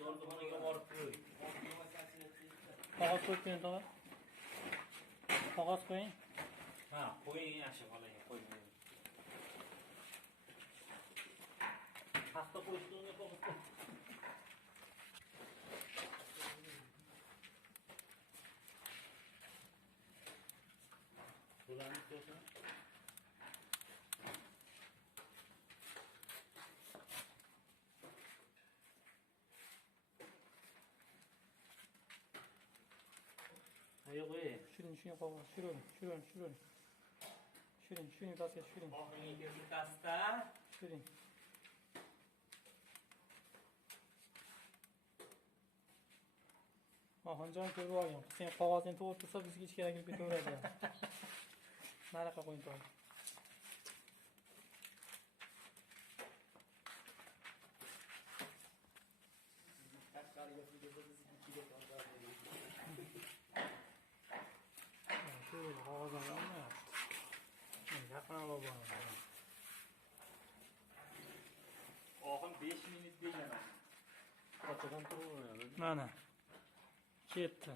dorixonaga borib ko'ring. Qog'oz qo'yib qo'ying, tog'a. Qog'oz qo'ying. Ha, qo'ying, yaxshi bolaga qo'ying. Hafta qo'yishni unga qo'yib. Bularni ko'rsin. Yo'q, Shirin qog'oz, shirin. Shirin pastga shirin. Oxirgi bittasi-da. Shirin. Oxonjon ko'rib olgan. Sen qog'ozni to'g'ri tursa bizga ichkariga kirib ketaveradi. Nariqa qo'ying to'g'ri. Şöyle havadan olma. Yaqin olaman. Oxir 5 minut degaman. Qachon turaveradi? Mana. Ketdi.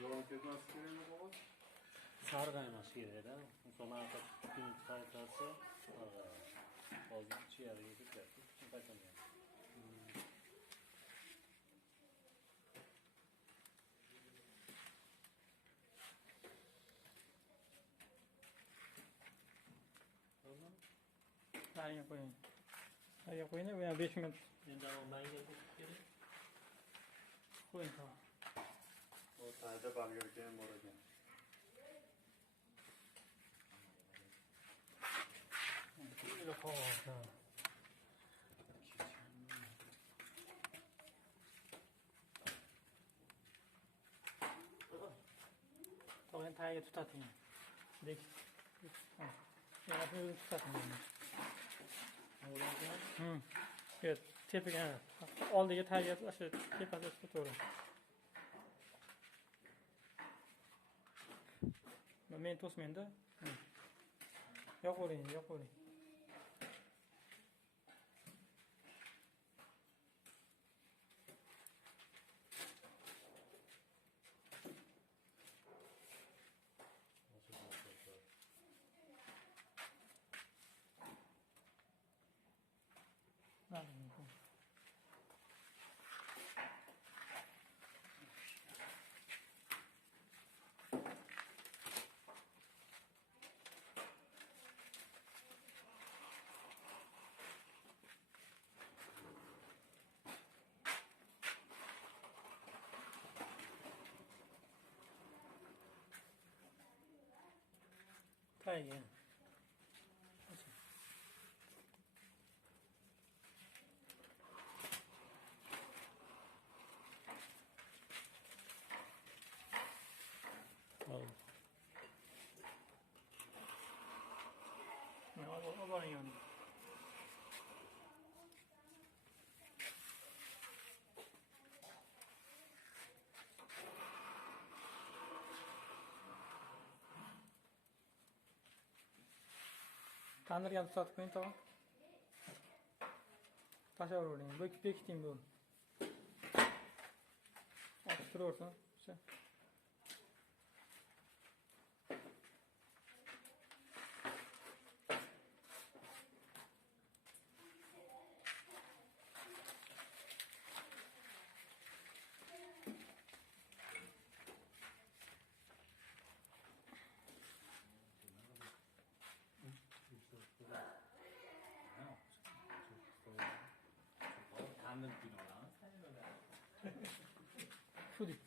Yo'q ketmaslik kerakmi qog'oz? Sarg'aymas kerak-da. Masalan, kun saytasi hozir chiyariga ketyapti. Qachon Tariga qo'ying. Tariga qo'ying, bu ham 5 minut. Endi mayga qo'yib kerak. Qo'ying tamam. O tayda balgarka ham bor ekan. Böyle qog'oz. To'g'ri tagiga tutating. Dek. Yana bunu tutating. Evet, tepaga. Oldiga tagiga o'sha tepasiga tutating. Men to'smayman-da. Yo'q bo'ling. Tagiga. Oboring yani. Tandirga tutib qo'ying tog'a. Tashlayvering. Bekiting bu. Otib turaversin. Tandır kinolar. Şu değil.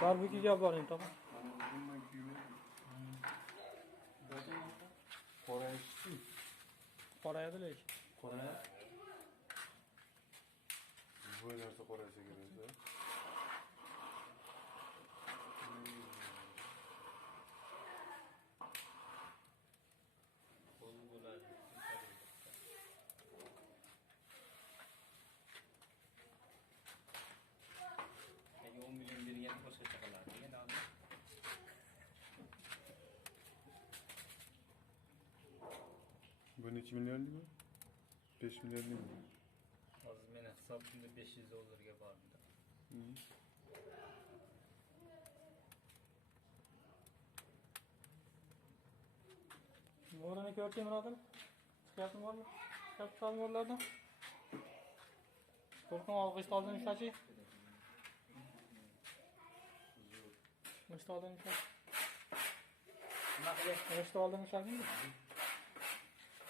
Barbeküga boring tog'a. qorayadi lekin. Qora. Bu narsa qoraysa kerak. Qo'l bo'ladi. Ega 10 million bergan boshqacha qiladi. Degan odam. Bu necha millionlik bu? 5 millionlik mi? Hozir meni hisobimda $500 bordi. Mo'rini ko'rchi Murodini? Chiqyapti mo'rlar? Chiqyapti mo'rlardan? To'lqin g'isht oldin ushlachi? G'isht oldin ushlachi? Nima qilay? G'isht oldin ushlachi?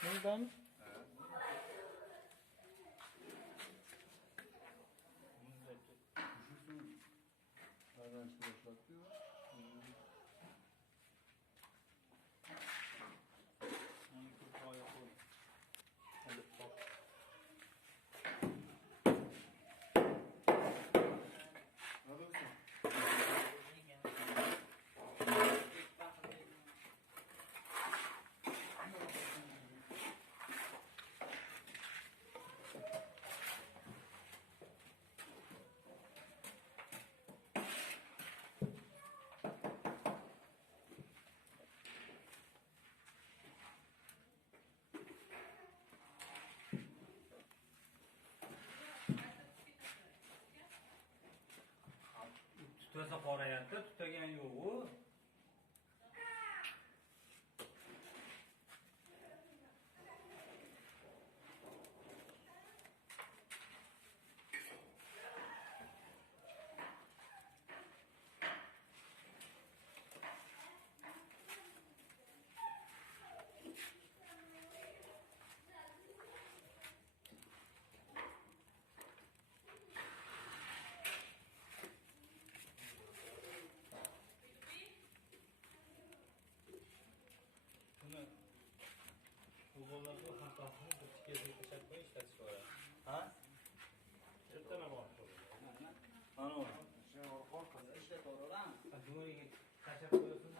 Neydami? Nereden başlattı? Tutasa qorayapti, tutagan yo'q-ku. Buni bu bolalarga xatosini bir tikkaga tashlab qo'y ishlatib qo'yadi. Ha? Ertaga bor. Ana. Sen orqon Dumariga tashlab qo'yasiz.